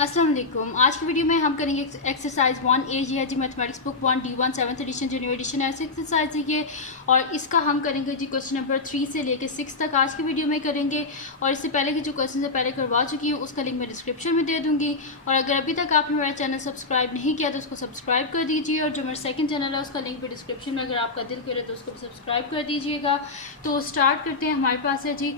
अस्सलाम वालेकुम। आज की वीडियो में हम करेंगे एक्सरसाइज 1A। ये है जी mathematics book 1 D1 7th edition जो न्यू एडिशन ऐसे एक्सरसाइज है ये, और इसका हम करेंगे जी क्वेश्चन नंबर 3 से लेकर 6 तक आज की वीडियो में करेंगे। और इससे पहले के जो क्वेश्चन है पहले करवा चुकी हूँ, उसका लिंक मैं डिस्क्रिप्शन में दे दूँगी। और अगर अभी तक आपने मेरा चैनल सब्सक्राइब नहीं किया तो उसको सब्सक्राइब कर दीजिए, और जो मेरा सेकंड चैनल है उसका लिंक भी डिस्क्रिप्शन में, अगर आपका दिल करे तो उसको भी सब्सक्राइब कर दीजिएगा। तो स्टार्ट करते हैं। हमारे पास है जी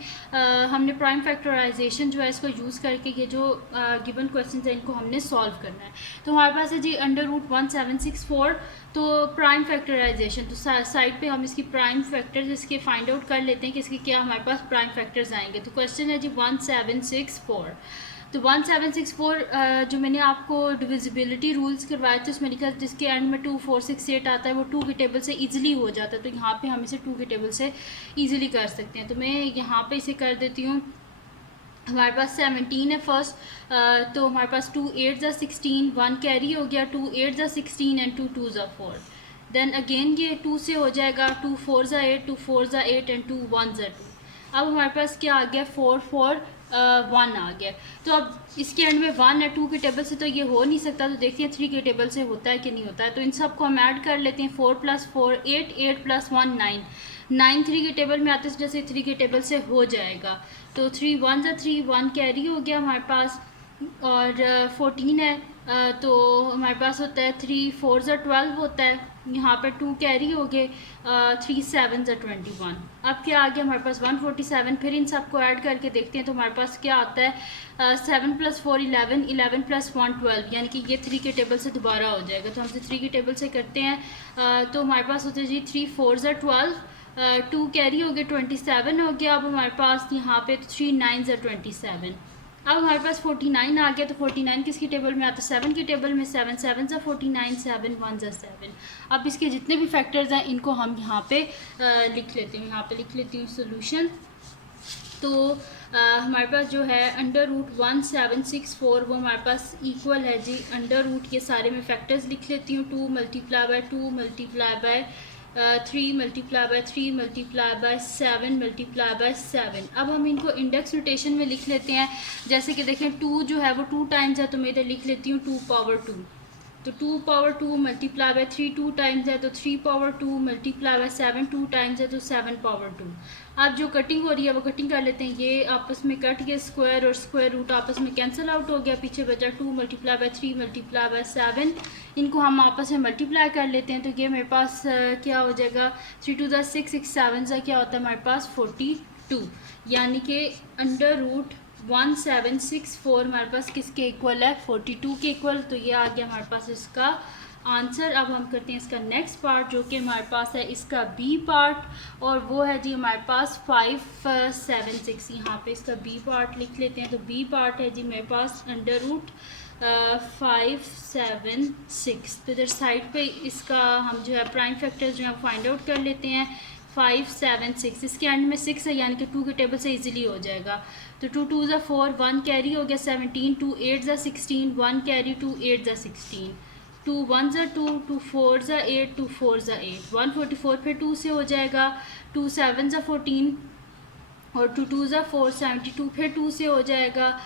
हमने प्राइम फैक्टराइजेशन जो है इसको यूज़ करके ये जो गिवन क्वेश्चन है इनको हमने सॉल्व करना है। तो हमारे पास है जी √1764। तो प्राइम फैक्टराइजेशन, तो साइड पे हम इसकी प्राइम फैक्टर्स इसके फाइंड आउट कर लेते हैं कि इसके क्या हमारे पास प्राइम फैक्टर्स आएंगे। तो क्वेश्चन है जी 1764। तो 1764 जो मैंने आपको डिविजिबिलिटी रूल्स करवाए थे उसमें लिखा जिसके एंड में 2468 आता है वो 2 के टेबल से इजीली हो जाता है। तो यहाँ पे हम इसे 2 के टेबल से इजीली कर सकते हैं। तो मैं यहाँ पे इसे कर देती हूँ। हमारे पास 17 है फर्स्ट, तो हमारे पास 2 8 ज़ा 16, 1 कैरी हो गया, 2 8 ज़ा 16 एंड 2 2 ज़ा 4। देन अगेन ये 2 से हो जाएगा, 2 4 ज़ा 8, 2 4 ज़ा 8 एंड 2 1 ज़ा 2। अब हमारे पास क्या आ गया, 4 4 1 आ गया। तो अब इसके एंड में 1 है, 2 के टेबल से तो ये हो नहीं सकता। तो देखते हैं 3 के टेबल से होता है कि नहीं होता है। तो इन सब को हम ऐड कर लेते हैं। 4 + 4 8, 8 + 1 9, 9 3 के टेबल में आते हैं जैसे 3 के टेबल से हो जाएगा। तो 3 1 ज़ा 3, 1 कैरी हो गया हमारे पास। और 14 है, तो हमारे पास होता है 3 4 ज़ा 12 होता है। यहाँ पर 2 कैरी हो गए, 3 7 ज़ा 21। अब क्या आ गया हमारे पास 147। फिर इन सबको ऐड करके देखते हैं तो हमारे पास क्या आता है, 7 + 4 11, 11 + 1 12, यानी कि ये 3 के टेबल से दोबारा हो जाएगा। तो हम 3 के टेबल से करते हैं। तो हमारे पास होता है जी 3 4 ज़ा 12, 2 कैरी हो गया, 27 हो गया। अब हमारे पास यहाँ पे 3 9 ज़ा 27। अब हमारे पास 49 आ गया। तो 49 किसकी टेबल में आता है, 7 की टेबल में। 7 7 ज़ा 49, 7 1 ज़ा 7। अब इसके जितने भी फैक्टर्स हैं इनको हम यहाँ पे लिख लेते हैं। यहाँ पे लिख लेती हूँ सोल्यूशन। तो हमारे पास जो है √1764 वो हमारे पास इक्वल है जी √ के सारे में फैक्टर्स लिख लेती हूँ। 2 × 2 × 3 × 3 × 7 × 7। अब हम इनको इंडेक्स नोटेशन में लिख लेते हैं। जैसे कि देखें 2 जो है वो 2 टाइम्स है, तो मैं इधर लिख लेती हूँ 2 पावर 2। तो 2 पावर 2 × 3 2 टाइम्स है, तो 3 पावर 2 × 7 2 टाइम्स है, तो 7 पावर 2। अब जो कटिंग हो रही है वो कटिंग कर लेते हैं। ये आपस में कट गए, स्क्वायर और स्क्वायर रूट आपस में कैंसिल आउट हो गया, पीछे बचा 2 × 3 × 7। इनको हम आपस में मल्टीप्लाई कर लेते हैं। तो ये मेरे पास क्या हो जाएगा, 3 2 ज़ा 6, 6 7 ज़ा क्या होता है हमारे पास 42, यानी कि √1764 हमारे पास किसके इक्वल है, 42 के इक्वल। तो ये आ गया हमारे पास इसका आंसर। अब हम करते हैं इसका नेक्स्ट पार्ट जो कि हमारे पास है इसका बी पार्ट, और वो है जी हमारे पास 576। यहाँ पे इसका बी पार्ट लिख लेते हैं। तो बी पार्ट है जी मेरे पास √576। तो इधर साइड पे इसका हम जो है प्राइम फैक्टर्स जो है फाइंड आउट कर लेते हैं। 576 इसके एंड में 6 है, यानी कि 2 के टेबल से इजीली हो जाएगा। तो 2 2 ज़ा 4, 1 कैरी हो गया 17, 2 8 ज़ा 16, 1 कैरी 2 8 ज़ा 16, 2 1 ज़ा 2, 2 4 ज़ा 8, 2 4 ज़ा 8, 144 फिर 2 से हो जाएगा, 2 7 ज़ा 14 और 2 2 ज़ा 4, 72 फिर 2 से हो जाएगा,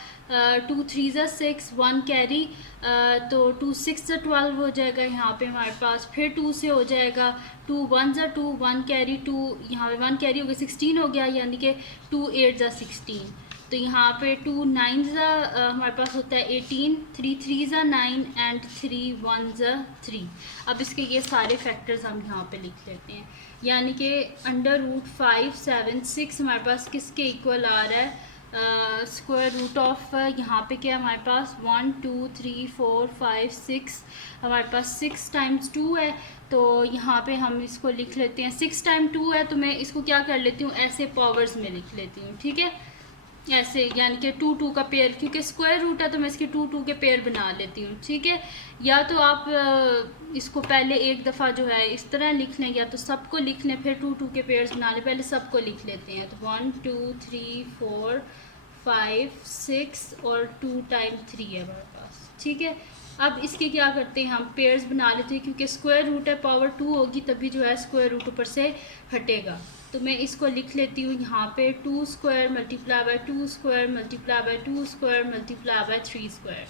2 3 ज़ा 6, 1 कैरी, तो 2 6 ज़ा 12 हो जाएगा यहाँ पे हमारे पास। फिर 2 से हो जाएगा, 2 1 ज़ा 2, 1 कैरी 2, यहाँ पे 1 कैरी हो गया 16 हो गया, यानी कि 2 8 ज़ा 16। तो यहाँ पे 2 9 ज़ा हमारे पास होता है 18, 3 3 ज़ा 9 एंड 3 1 ज़ा 3। अब इसके ये सारे फैक्टर्स हम यहाँ पे लिख लेते हैं, यानी कि √576 हमारे पास किसके इक्वल आ रहा है, स्क्वायर रूट ऑफ यहाँ पे क्या हमारे पास 1 2 3 4 5 6, हमारे पास 6 टाइम्स 2 है। तो यहाँ पे हम इसको लिख लेते हैं, 6 टाइम 2 है तो मैं इसको क्या कर लेती हूँ, ऐसे पावर्स में लिख लेती हूँ, ठीक है, ऐसे, यानी कि 2 2 का पेयर, क्योंकि स्क्वायर रूट है तो मैं इसके 2 2 के पेयर बना लेती हूँ, ठीक है। या तो आप इसको पहले एक दफ़ा जो है इस तरह लिख लें, या तो सबको लिख लें फिर 2 2 के पेयर्स बना लें। पहले सबको लिख लेते हैं। तो 1 2 3 4 5 6 और 2 टाइम 3 है हमारे पास, ठीक है। अब इसके क्या करते हैं, हम पेयर्स बना लेते हैं, क्योंकि स्क्वायर रूट है, पावर 2 होगी तभी जो है स्क्वायर रूट ऊपर से हटेगा। तो मैं इसको लिख लेती हूँ यहाँ पे 2² × 2² × 2² × 2² × 3²।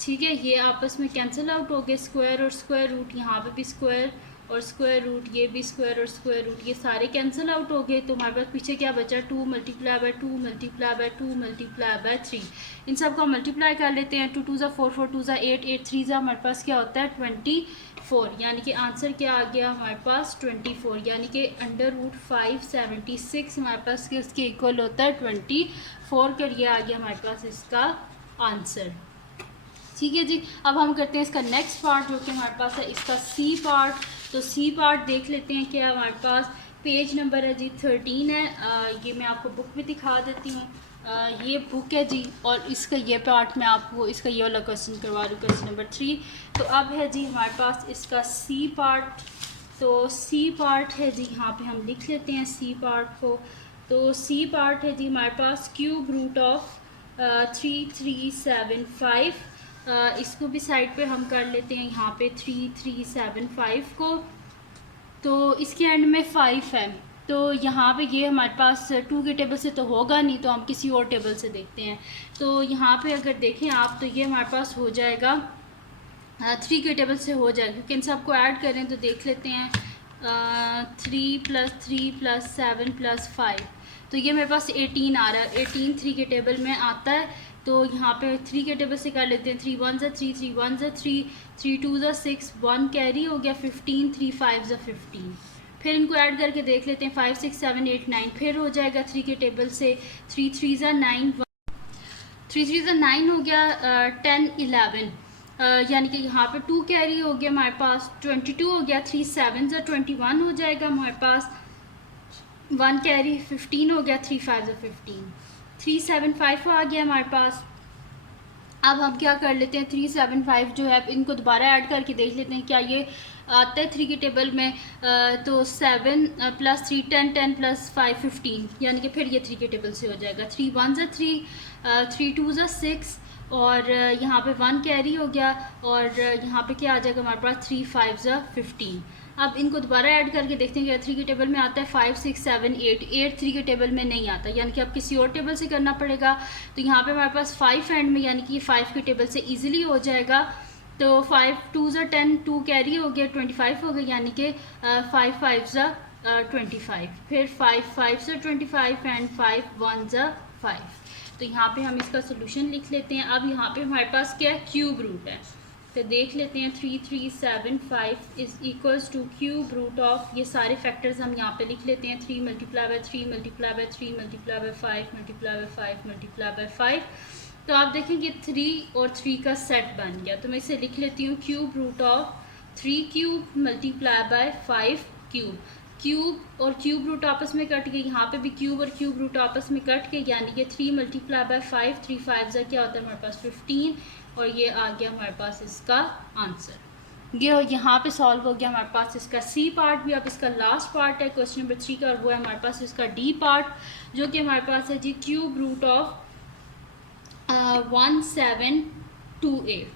ठीक है, ये आपस में कैंसिल आउट हो गए, स्क्वायर और स्क्वायर रूट, यहाँ पे भी स्क्वायर और स्क्वायर रूट, ये भी स्क्वायर और स्क्वायर रूट, ये सारे कैंसिल आउट हो गए। तो हमारे पास पीछे क्या बचा, 2 multiply by 2 multiply by 2 multiply by 3। इन सब को मल्टीप्लाई कर लेते हैं, 2 2 ज़ा 4, 4 2 ज़ा 8, 8 3 ज़ा हमारे पास क्या होता है 24, यानी कि आंसर क्या आ गया हमारे पास 24, यानी कि अंडर रूट 576 हमारे पास इसके इक्वल होता है 24 कर, ये आ गया हमारे पास इसका आंसर। ठीक है जी, अब हम करते हैं इसका नेक्स्ट पार्ट जो कि हमारे पास है इसका सी पार्ट। तो सी पार्ट देख लेते हैं क्या हमारे पास, पेज नंबर है जी 13 है। ये मैं आपको बुक भी दिखा देती हूँ, ये बुक है जी, और इसका ये पार्ट मैं आपको इसका ये वाला क्वेश्चन करवा दूँ, क्वेश्चन नंबर 3। तो अब है जी हमारे पास इसका सी पार्ट। तो सी पार्ट है जी, यहाँ पे हम लिख लेते हैं सी पार्ट को। तो सी पार्ट है जी हमारे पास क्यूब रूट ऑफ 3375, इसको भी साइड पे हम कर लेते हैं यहाँ पे 3375 को। तो इसके एंड में 5 है, तो यहाँ पे ये हमारे पास 2 के टेबल से तो होगा नहीं, तो हम किसी और टेबल से देखते हैं। तो यहाँ पे अगर देखें आप तो ये हमारे पास हो जाएगा 3 के टेबल से हो जाएगा, क्योंकि इन सबको ऐड करें तो देख लेते हैं 3 + 3 + 7 + 5, तो ये मेरे पास 18 आ रहा है। 18 3 के टेबल में आता है, तो यहाँ पे 3 के टेबल से कर लेते हैं। 3 1 ज़ा 3, 3 1 ज़ा 3, 3 2 ज़ा 6, 1 कैरी हो गया 15, 3 5 ज़ा 15। फिर इनको ऐड करके देख लेते हैं 5 6 7 8 9, फिर हो जाएगा 3 के टेबल से 3 3 ज़ा 9, 3 3 ज़ा 9 हो गया 10 11, यानी कि यहाँ पे 2 कैरी हो गया हमारे पास 22 हो गया। 3 7 ज़ा 21 हो जाएगा हमारे पास, 1 कैरी 15 हो गया। 3 5 ज़ा 15, 3 7 5 आ गया हमारे पास। अब हम क्या कर लेते हैं 3 7 5 जो है इनको दोबारा ऐड करके देख लेते हैं क्या ये आता है 3 के टेबल में। तो 7 + 3 10, 10 + 5 15, यानी कि फिर ये 3 के टेबल से हो जाएगा। 3 1 ज़ा 3, 3 2 ज़ा 6, और यहाँ पे 1 कैरी हो गया, और यहाँ पे क्या आ जाएगा हमारे पास 3 5 ज़ा 15। अब इनको दोबारा ऐड करके देखते हैं कि 3 के टेबल में आता है 5 6 7 8, 8 3 के टेबल में नहीं आता, यानी कि अब किसी और टेबल से करना पड़ेगा। तो यहाँ पे हमारे पास 5 एंड में, यानी कि 5 के टेबल से इजीली हो जाएगा। तो 5 2 ज़ा 10, 2 कैरी हो गया 25 हो गया, यानी कि 5 5 ज़ा 25, फिर 5 5 ज़ा 25 एंड 5 1 ज़ा 5। तो यहाँ पे हम इसका सोल्यूशन लिख लेते हैं। अब यहाँ पे हमारे पास क्या है, क्यूब रूट है, तो देख लेते हैं 3375 is equals to cube root of, ये सारे फैक्टर्स हम यहाँ पे लिख लेते हैं। 3 multiply by 3 multiply by 3 multiply by 5 multiply by 5 multiply by 5। तो आप देखेंगे 3 और 3 का सेट बन गया, तो मैं इसे लिख लेती हूँ cube root of 3 cube multiply by 5 cube. Cube और क्यूब रूट आपस में कट गए, यहाँ पे भी क्यूब और क्यूब रूट आपस में कट गए, यानी कि 3 मल्टीप्लाई बाय 5, 3 5 ज़ा क्या होता है हमारे पास 15, और ये आ गया हमारे पास इसका आंसर। ये यहाँ पे सॉल्व हो गया हमारे पास इसका सी पार्ट भी। अब इसका लास्ट पार्ट है क्वेश्चन नंबर 3 का, और वो है हमारे पास इसका डी पार्ट, जो कि हमारे पास है जी क्यूब रूट ऑफ 1728।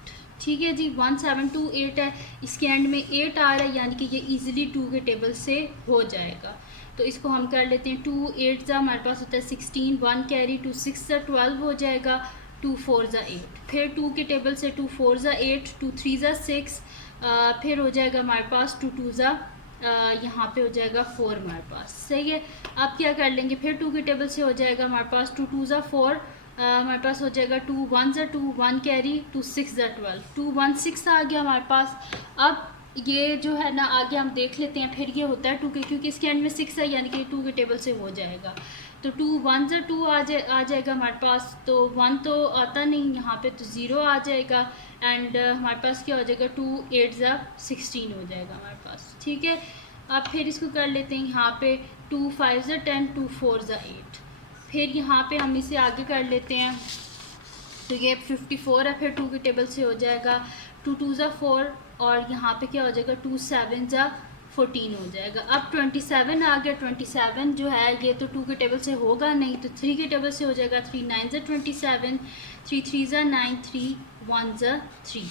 ठीक है जी, 1728 है, इसके एंड में 8 आ रहा है, यानी कि ये इजीली 2 के टेबल से हो जाएगा। तो इसको हम कर लेते हैं 2 8 ज़ा हमारे पास होता है 16, 1 कैरी 2 6 ज़ा 12 हो जाएगा, 2 4 ज़ा 8, फिर 2 के टेबल से 2 4 ज़ा 8, 2 3 ज़ा 6, फिर हो जाएगा हमारे पास 2 2 ज़ा यहाँ पे हो जाएगा 4 हमारे पास। सही है, अब क्या कर लेंगे, फिर 2 के टेबल से हो जाएगा हमारे पास 2 2 ज़ा 4, हमारे पास हो जाएगा 2 1 ज़ा 2, 1 कैरी 2 6 ज़ा 12, 2 1 6 आ गया हमारे पास। अब ये जो है ना आगे हम देख लेते हैं, फिर ये होता है 2 के, क्योंकि इसके एंड में 6 है, यानी कि 2 के टेबल से हो जाएगा। तो 2 1 ज़ा 2 आ जाएगा हमारे पास, तो 1 तो आता नहीं यहाँ पे, तो 0 आ जाएगा, एंड हमारे पास क्या हो जाएगा 2 8 ज़ा 16 हो जाएगा हमारे पास। ठीक है, अब फिर इसको कर लेते हैं यहाँ पे 2 5 ज़ा 10, 2 4 ज़ा 8, फिर यहाँ पे हम इसे आगे कर लेते हैं, तो ये 54 है, फिर 2 के टेबल से हो जाएगा 2 2 ज़ा 4, और यहाँ पे क्या हो जाएगा 2 7 ज़ा 14 हो जाएगा। अब 27 आ गया, 27 जो है ये तो 2 के टेबल से होगा नहीं, तो 3 के टेबल से हो जाएगा। 3 9 ज़ा 27, 3 3 ज़ा 9, 3 1 ज़ा 3।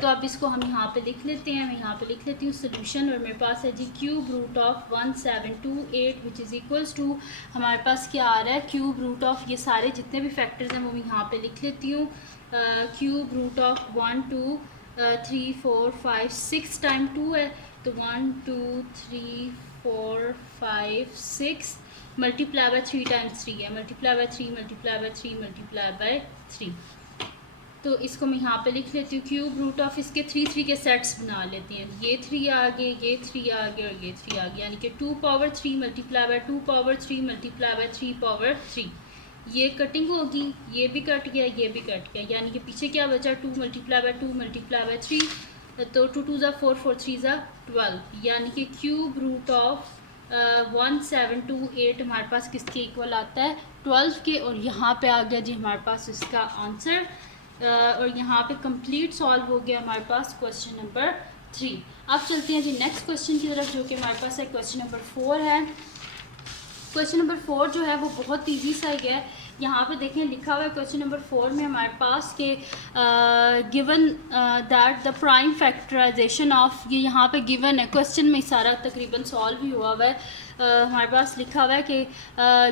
तो अब इसको हम यहाँ पे लिख लेते हैं, मैं यहाँ पे लिख लेती हूँ सोल्यूशन, और मेरे पास है जी cube root of 1728 which is equals to, हमारे पास क्या आ रहा है क्यूब रूट ऑफ, ये सारे जितने भी फैक्टर्स हैं वो मैं यहाँ पे लिख लेती हूँ। क्यूब रूट ऑफ 1 2 3 4 5 6 टाइम 2 है, तो 1 2 3 4 5 6 मल्टीप्लाई बाय 3 टाइम्स 3 है, multiply by 3 multiply by 3 multiply by 3। तो इसको मैं यहाँ पे लिख लेती हूँ क्यूब रूट ऑफ इसके 3 3 के सेट्स बना लेते हैं। ये 3 आ गए, ये 3 आ गए और ये 3 आ गए, यानी कि 2 power 3 multiply by 2 power 3 multiply by 3 power 3। ये कटिंग होगी, ये भी कट गया, ये भी कट गया, यानी कि पीछे क्या बचा 2 मल्टीप्लाई बाय 2 मल्टीप्लाई बाय 3, तो 2 2 4 4 3 12, यानी कि क्यूब रूट ऑफ 1728 हमारे पास किसके इक्वल आता है 12 के। और यहाँ पे आ गया जी हमारे पास इसका आंसर। और यहाँ पे कंप्लीट सॉल्व हो गया हमारे पास क्वेश्चन नंबर 3। अब चलते हैं जी नेक्स्ट क्वेश्चन की तरफ, जो कि हमारे पास है क्वेश्चन नंबर 4 है। क्वेश्चन नंबर 4 जो है वो बहुत ईजी सा ही है। यहाँ पे देखें लिखा हुआ है क्वेश्चन नंबर 4 में हमारे पास के given that the prime factorisation of, ये यहाँ पे गिवन है, क्वेश्चन में सारा तकरीबन सॉल्व ही हुआ हुआ है। हमारे पास लिखा हुआ है कि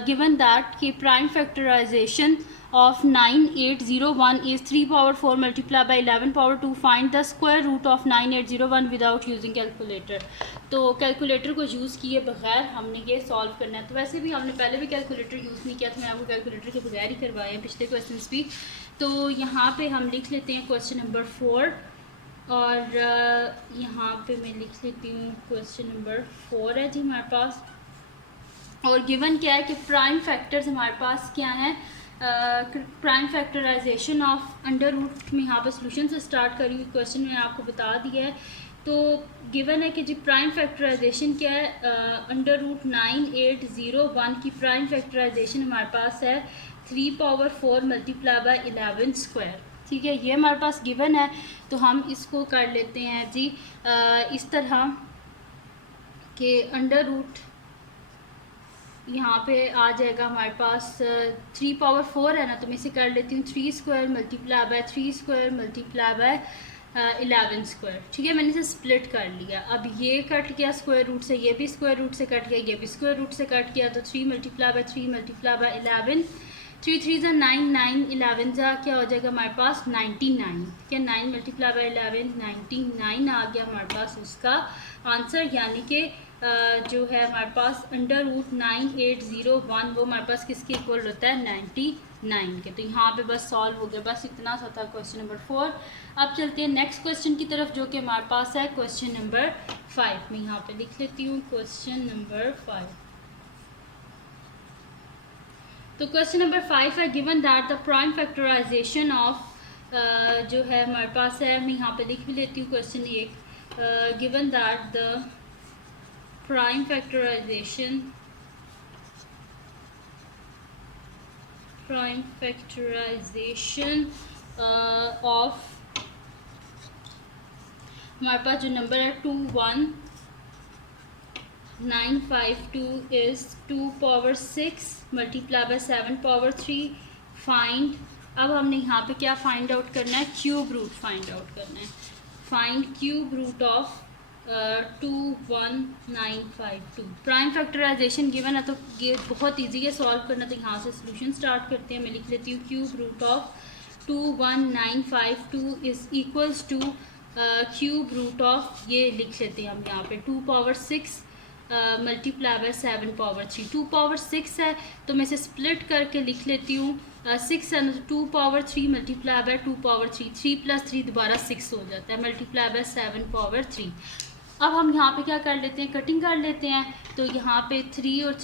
गिवन दैट कि prime factorisation of 9801 is 3 power 4 multiplied by 11 power 2, find the square root of 9801 without using calculator। तो कैलकुलेटर को यूज़ किए बगैर हमने ये सॉल्व करना है। तो वैसे भी हमने पहले भी कैलकुलेटर यूज़ नहीं किया था, मैं आपको कैलकुलेटर के बगैर ही करवाए हैं पिछले क्वेश्चंस भी। तो यहाँ पे हम लिख लेते हैं क्वेश्चन नंबर 4, और यहाँ पे मैं लिख लेती हूँ क्वेश्चन नंबर 4 है जी हमारे पास। और गिवन क्या है कि प्राइम फैक्टर्स हमारे पास क्या हैं, prime factorisation of under root में यहाँ पर सोल्यूशन से स्टार्ट करी हुई क्वेश्चन मैंने आपको बता दिया है। तो गिवन है कि जी प्राइम फैक्टराइजेशन क्या है, अंडर रूट 9801 की प्राइम फैक्टराइजेशन हमारे पास है 3 पावर 4 मल्टीप्लाई बाय 11 स्क्वायर। ठीक है, ये हमारे पास गिवन है। तो हम इसको कर लेते हैं जी इस तरह कि अंडर रूट यहाँ पे आ जाएगा हमारे पास 3 पावर 4 है ना, तो मैं इसे कर लेती हूँ 3 square multiply by 3 square multiply by 11 square. ठीक है, मैंने इसे स्प्लिट कर लिया। अब ये कट गया स्क्वायर रूट से, ये भी स्क्वायर रूट से कट गया, ये भी स्क्वायर रूट से कट गया, तो 3 मल्टीप्लाई बाय 3 मल्टीप्लाई बाय 11, 3 3 9 9 11 क्या हो जाएगा हमारे पास 99। ठीक है, 9 मल्टीप्लाई बाय 11 99 आ गया हमारे पास उसका आंसर। यानी कि जो है हमारे पास अंडर रूट 9801 वो हमारे पास किसके इक्वल होता है 99 के। तो यहाँ पे बस सॉल्व हो गया, बस इतना सा था क्वेश्चन नंबर 4। अब चलते हैं नेक्स्ट क्वेश्चन की तरफ, जो कि हमारे पास है क्वेश्चन नंबर 5। मैं यहाँ पे लिख लेती हूँ क्वेश्चन नंबर 5। तो क्वेश्चन नंबर 5 है given that the prime factorisation of जो है हमारे पास है, मैं यहाँ पे लिख भी लेती हूँ question 1, given that the prime factorization of हमारे पास जो नंबर है 21952 is 2 power 6 multiply by 7 power 3 find. अब हमने यहाँ पे क्या फाइंड आउट करना है, क्यूब रूट फाइंड आउट करना है। Find cube root of 21952। Prime factorisation given है तो ये बहुत इजी है सॉल्व करना। तो यहाँ से सोल्यूशन स्टार्ट करते हैं। मैं लिख लेती हूँ cube root of 21952 is equals to cube root of, ये लिख लेते हैं हम यहाँ पे 2 power 6 multiply by 7 power 3। 2 power 6 है तो मैं इसे स्प्लिट करके लिख लेती हूँ 6 है ना, 2 power 3 multiply by 2 power 3, 3 plus 3 दोबारा 6 हो जाता है, मल्टीप्लाई बाय 7 पावर 3। अब हम यहाँ पे क्या कर लेते हैं, कटिंग कर लेते हैं। तो यहाँ पे 3 और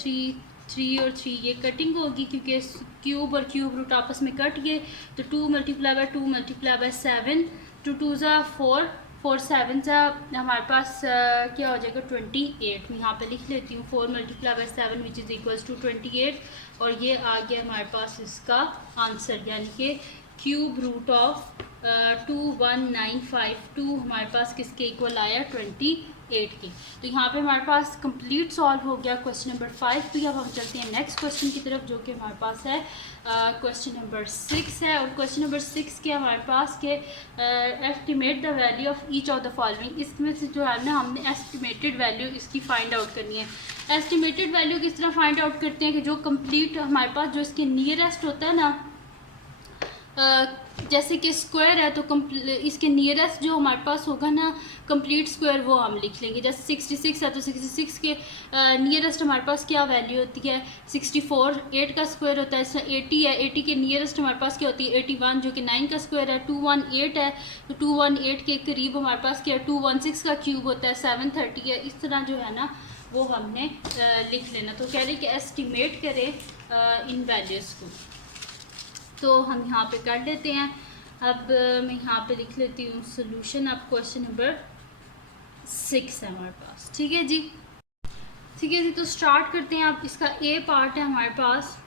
3 ये कटिंग होगी क्योंकि क्यूब और क्यूब रूट आपस में कट गए। तो 2 मल्टीप्लाई बाय 2 मल्टीप्लाई बाय 7, 2 2 4, 4 7 हमारे पास क्या हो जाएगा 28। मैं यहाँ पे लिख लेती हूँ 4 multiply by 7 which is equals to 28, और ये आ गया हमारे पास इसका आंसर। यानी कि क्यूब रूट ऑफ 21952 हमारे पास किसके इक्वल आया 28 की। तो यहाँ पे हमारे पास कंप्लीट सॉल्व हो गया क्वेश्चन नंबर 5 भी। अब हम चलते हैं नेक्स्ट क्वेश्चन की तरफ, जो कि हमारे पास है क्वेश्चन नंबर 6 है। और क्वेश्चन नंबर 6 के हमारे पास के estimate the value of each of the following, इसमें से जो है ना हमने एस्टिमेटेड वैल्यू इसकी फाइंड आउट करनी है। एस्टिमेटेड वैल्यू किस तरह फाइंड आउट करते हैं कि जो कंप्लीट हमारे पास जो इसके नियरेस्ट होता है ना, जैसे कि स्क्वायर है तो इसके नियरेस्ट जो हमारे पास होगा ना कंप्लीट स्क्वायर वो हम लिख लेंगे। जैसे 66 है तो 66 के नियरेस्ट हमारे पास क्या वैल्यू होती है 64। 8 का स्क्वायर होता है, इसमें 80 है, 80 के नियरेस्ट हमारे पास क्या होती है 81 जो कि 9 का स्क्वायर है। 218 है तो 218 के करीब हमारे पास क्या है 216 का क्यूब होता है 730 है। इस तरह जो है ना वो हमने लिख लेना। तो कह रहे कि एस्टिमेट करें इन वैल्यूज़ को, तो हम यहाँ पे कर लेते हैं। अब मैं यहाँ पे लिख लेती हूँ सोल्यूशन। अब क्वेश्चन नंबर 6 है हमारे पास, ठीक है जी। ठीक है जी, तो स्टार्ट करते हैं। अब इसका ए पार्ट है हमारे पास,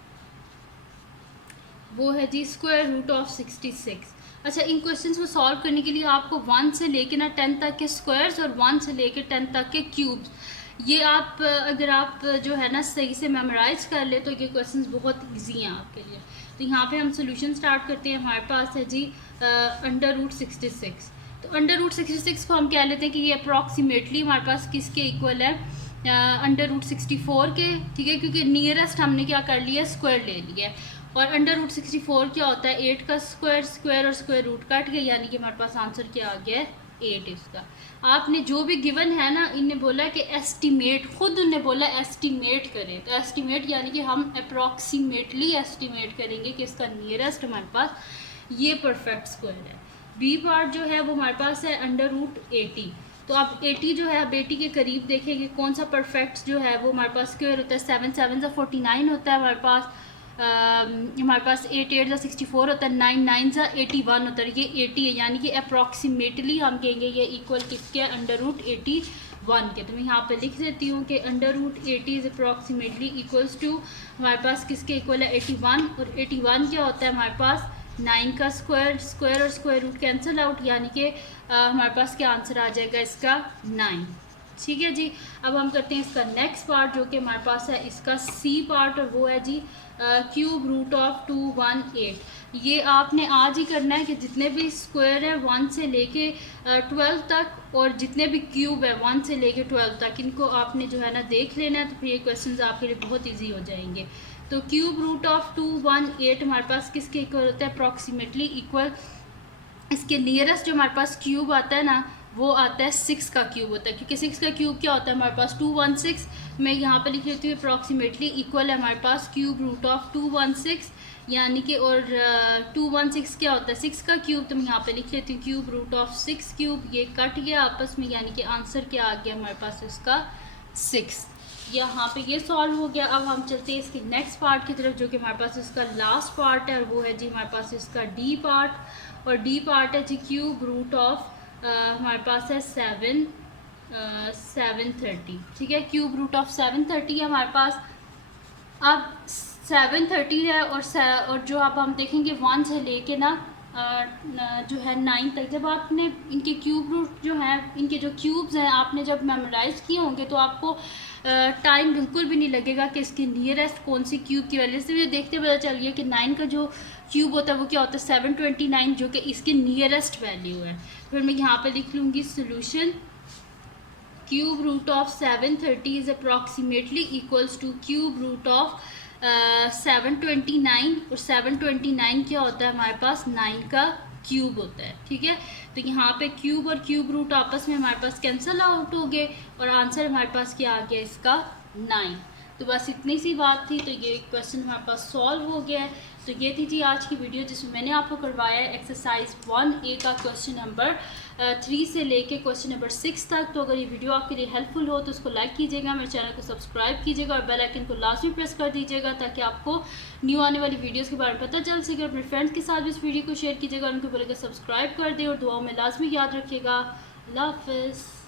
वो है जी स्क्वायर रूट ऑफ 66। अच्छा, इन क्वेश्चंस को सॉल्व करने के लिए आपको 1 से लेकर ना 10 तक के स्क्वायर्स और 1 से लेकर 10 तक के क्यूब्स, ये आप अगर आप जो है ना सही से मेमोराइज कर ले तो ये क्वेश्चंस बहुत इजी हैं आपके लिए। तो यहाँ पे हम सोल्यूशन स्टार्ट करते हैं। हमारे पास है जी अंडर रूट 66। तो अंडर रूट 66 को हम कह लेते हैं कि ये अप्रॉक्सीमेटली हमारे पास किसके इक्वल है अंडर रूट 64 के, ठीक है, क्योंकि नियरेस्ट हमने क्या कर लिया स्क्वायर ले लिया है। और अंडर रूट 64 क्या होता है 8 का स्क्वायर, स्क्वायर और स्क्वायर रूट कट गया, यानी कि हमारे पास आंसर क्या आ गया है 8 इसका। आपने जो भी गिवन है ना, इनने बोला कि एस्टिमेट, खुद उन्हें बोला एस्टिमेट करें, तो एस्टिमेट यानी कि हम अप्रॉक्सीमेटली एस्टिमेट करेंगे कि इसका नियरेस्ट हमारे पास ये परफेक्ट स्क्वायर है। बी पार्ट जो है वो हमारे पास है अंडर रूट 80। तो अब 80 जो है, अब 80 के करीब देखेंगे कौन सा परफेक्ट जो है वो हमारे पास स्क्वायर होता है। 7 7 सा 49 होता है हमारे पास। हमारे पास 8 8 सा 64 होता है, 9 9 सा 81 होता है, ये 80 है, यानी कि अप्रॉक्सीमेटली हम कहेंगे ये इक्वल किसके अंडर रूट 81 के। तो मैं यहाँ पे लिख देती हूँ कि under root 80 is approximately equals to हमारे पास किसके इक्वल है 81। और 81 क्या होता है हमारे पास 9 का स्क्वायर, स्क्वायर और स्क्वायर रूट कैंसिल आउट, यानी कि हमारे पास क्या आंसर आ जाएगा इसका 9। ठीक है जी। अब हम करते हैं इसका नेक्स्ट पार्ट जो कि हमारे पास है इसका सी पार्ट, और वो है जी क्यूब रूट ऑफ 218। ये आपने आज ही करना है कि जितने भी स्क्वायर है 1 से लेके 12 तक, और जितने भी क्यूब है 1 से लेके 12 तक, इनको आपने जो है ना देख लेना है, तो फिर ये क्वेश्चंस आपके लिए बहुत ईजी हो जाएंगे। तो क्यूब रूट ऑफ 218 हमारे पास किसके इक्वल होता है अप्रॉक्सीमेटली इक्वल, इसके नियरेस्ट जो हमारे पास क्यूब आता है ना वो आता है 6 का क्यूब होता है, क्योंकि 6 का क्यूब क्या होता है हमारे पास 216। मैं यहाँ पे लिख लेती हूँ अप्रॉक्सीमेटली इक्वल है हमारे पास क्यूब रूट ऑफ 216, यानी कि, और 216 क्या होता है 6 का क्यूब, तो मैं यहाँ पे लिख लेती हूँ क्यूब रूट ऑफ 6 क्यूब। ये कट गया आपस में, यानी कि आंसर क्या आ गया हमारे पास इसका 6। यहाँ पे ये सॉल्व हो गया। अब हम चलते हैं इसके नेक्स्ट पार्ट की तरफ जो कि हमारे पास इसका लास्ट पार्ट है, और वो है जी हमारे पास इसका डी पार्ट। और डी पार्ट है जी क्यूब रूट ऑफ हमारे पास है 730। ठीक है, क्यूब रूट ऑफ 730 है हमारे पास। अब 730 है, और जो अब हम देखेंगे 1 से लेके ना जो है 9 तक, जब आपने इनके क्यूब रूट जो हैं, इनके जो क्यूब्स हैं आपने जब मेमोराइज़ किए होंगे तो आपको टाइम बिल्कुल भी नहीं लगेगा कि इसके नियरेस्ट कौन सी क्यूब की वैल्यू से। मुझे देखते पता चल गया कि 9 का जो क्यूब होता है वो क्या होता है 729, जो कि इसकी नियरेस्ट वैल्यू है। फिर मैं यहाँ पे लिख लूँगी solution cube root of 730 is approximately equals to cube root of 729, और 729 क्या होता है हमारे पास 9 का क्यूब होता है। ठीक है, तो यहाँ पे क्यूब और क्यूब रूट आपस में हमारे पास कैंसिल आउट हो गए, और आंसर हमारे पास क्या आ गया इसका 9। तो बस इतनी सी बात थी, तो ये क्वेश्चन हमारे पास सॉल्व हो गया है। तो ये थी जी आज की वीडियो जिसमें मैंने आपको करवाया है एक्सरसाइज 1A का क्वेश्चन नंबर 3 से लेके क्वेश्चन नंबर 6 तक। तो अगर ये वीडियो आपके लिए हेल्पफुल हो तो उसको लाइक कीजिएगा, मेरे चैनल को सब्सक्राइब कीजिएगा, और बेल आइकन को लाजमी प्रेस कर दीजिएगा ताकि आपको न्यू आने वाली वीडियोस के बारे में पता चल सके। और अपने फ्रेंड्स के साथ भी इस वीडियो को शेयर कीजिएगा, उनको बोलेगा सब्सक्राइब कर दें, और दुआओं में लाजमी याद रखिएगा। अल्लाह हाफ़िज़।